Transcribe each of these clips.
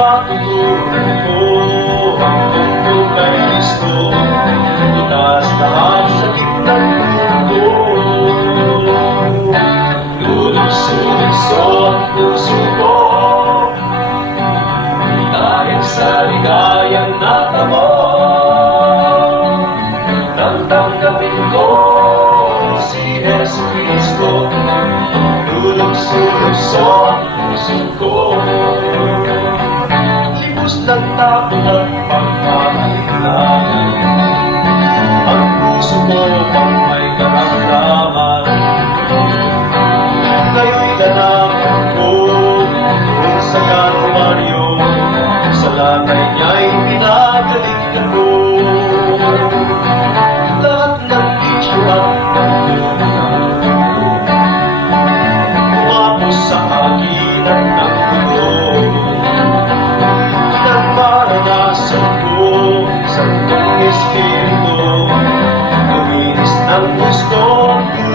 Nang matutunan ko ang tungkol kay Kristo Itaas lahat sa gitnang mundo Lulukso-lukso ang puso ko Dahil sa ligayang natamo Nang tanggapin ko si Yesu Cristo Lulukso-lukso ang puso ko Libos ng takot at pagkakalinlangan Ang puso ko pang may karamdaman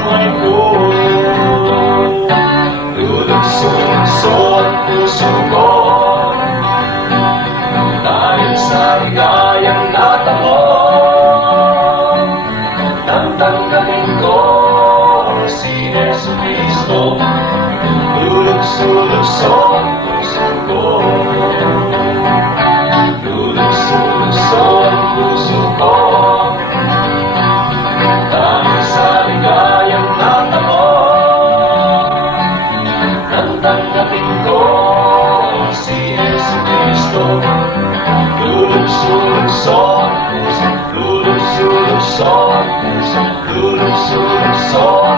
ang buhay ko Lulukso-lukso ang puso ko Dahil sa ligayang natamo Nang tanggapin ko si Yesu Cristo Lulukso-lukso ang puso ko sol, sol,